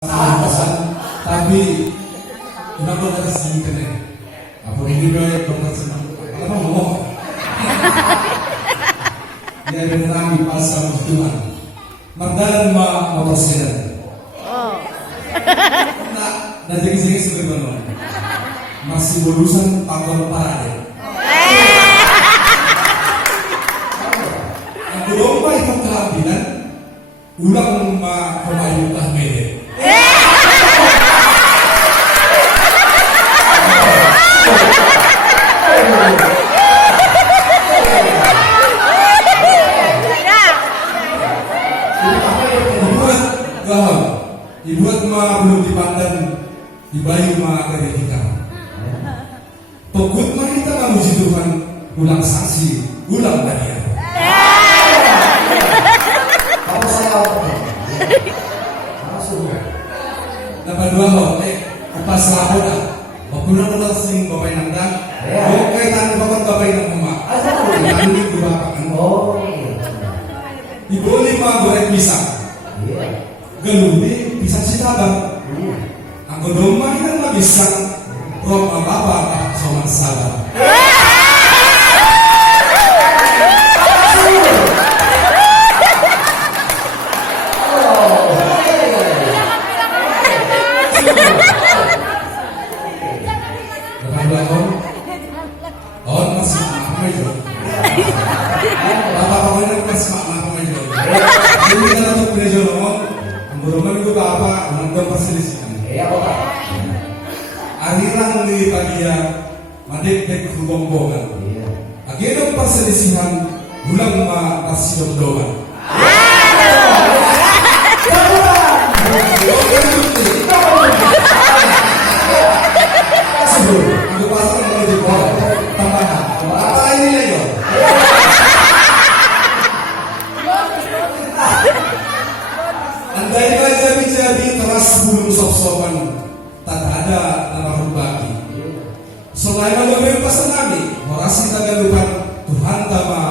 pesan, tapi kenapa kita sini kena? Apa ini baik dokter senang? Apa ngomong? Dia ada nami pasal Tuhan. Mandaran motor sedan. Nah, nanti sini sebenarnya masih lulusan pangkal parade. Yang belum ikut kehampilan, ulang pemain tahmid. Dibuat belum dipandang di bayu dari kita. Pokut kita memuji Tuhan, ulang saksi, ulang dari Kalau saya langsung dapat dua upas lapoda. Bakulan ulang sing bapak nandang. Oke, tanda bapak bapak emak. Ini dua bapak. Ibu lima goreng pisang. Gelundi pisang sitabang. Aku domba ini kan pisang. Rok apa soman salah. Ariran di pagia madek hubong-bongan. Agenda perselisihan ulang pasidom-doman. Aku pasang kalau di bawah tambahan. Apa ini lagi? Andai jadi teras bulu sok-sokan, tak ada nama berbagi. Selain mengambil pesan kami, orasi tagalukan Tuhan tama